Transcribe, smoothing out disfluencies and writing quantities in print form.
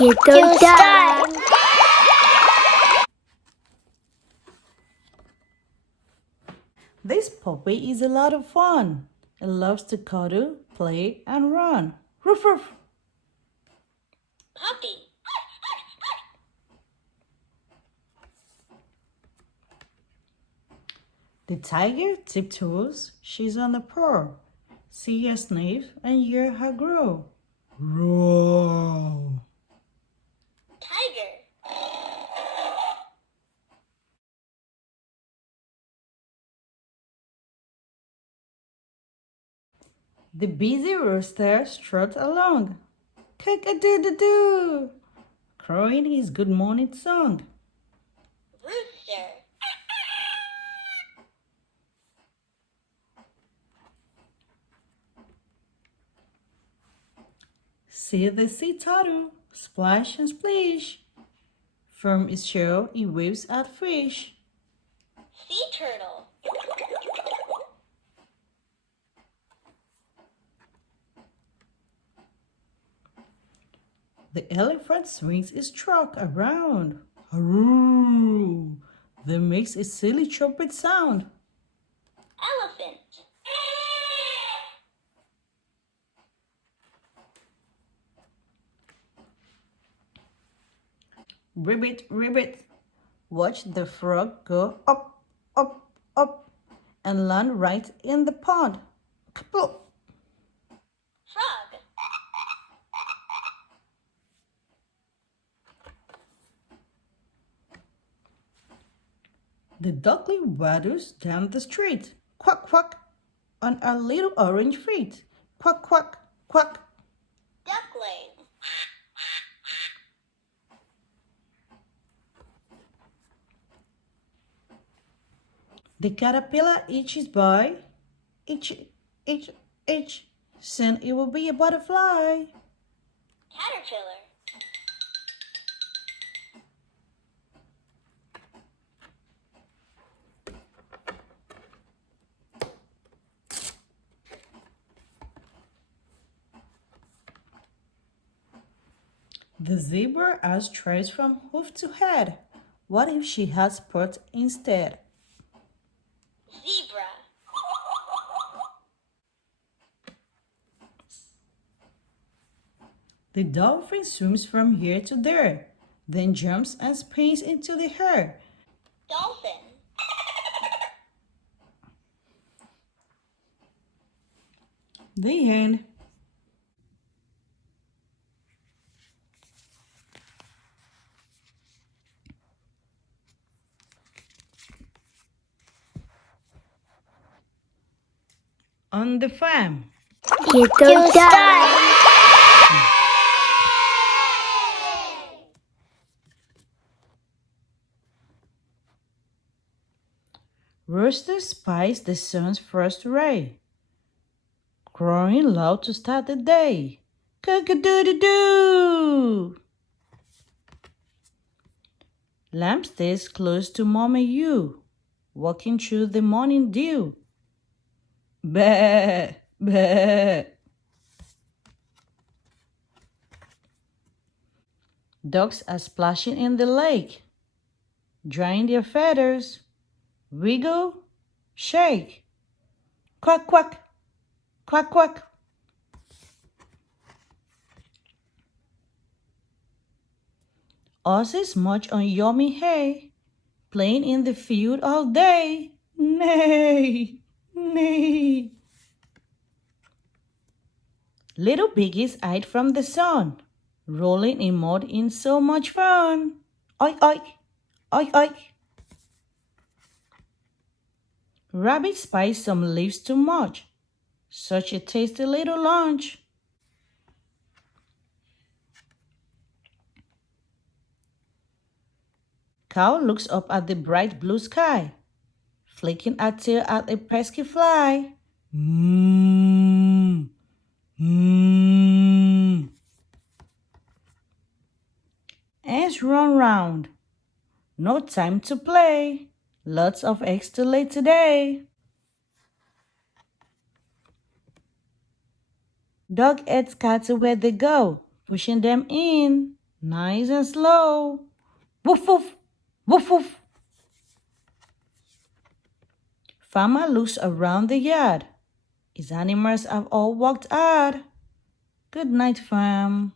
Kiddo time. This puppy is a lot of fun. It loves to cuddle, play, and run. Roof, roof. Puppy. The tiger tiptoes. She's on the paw. See her sniff and hear her grow. Roar. Tiger. The busy rooster struts along. Cock-a-doodle-doo, crowing his good morning song. Rooster. See the sea turtle, splash and splish. From its shell he waves at fish. Sea turtle. The elephant swings its trunk around. Hurroo! That makes a silly trumpet sound. Elephant. Ribbit, ribbit. Watch the frog go up, up, up, and land right in the pond. Kaplop! Frog. The duckling waddles down the street. Quack, quack, on her little orange feet. Quack, quack, quack. Duckling. The caterpillar itches by. Itch, itch, itch. Soon it will be a butterfly. Caterpillar. The zebra has stripes from hoof to head. What if she has spots instead? Zebra. The dolphin swims from here to there, then jumps and spins into the air. Dolphin. The end. On the farm. Kiddo time. Rooster spies the sun's first ray, crowing loud to start the day. Cock-a-doodle-doo! Lamb stays close to Mommy Ewe, walking through the morning dew. Bah, bah. Ducks are splashing in the lake, drying their feathers. Wiggle, shake. Quack, quack, quack, quack. Horses munch on yummy hay, playing in the field all day. Nay, nay. Little piggies hide from the sun, rolling in mud in so much fun. Oink, oink, oink, oink. Rabbit spies some leaves to munch. Such a tasty little lunch. Cow looks up at the bright blue sky, flicking her tail at a pesky fly. Mmm, mmm. Ants run round. No time to play. Lots of eggs to lay today. Dog heads cattle where they go, pushing them in. Nice and slow. Woof, woof, woof, woof. Fama looks around the yard. His animals have all walked out. Good night, fam.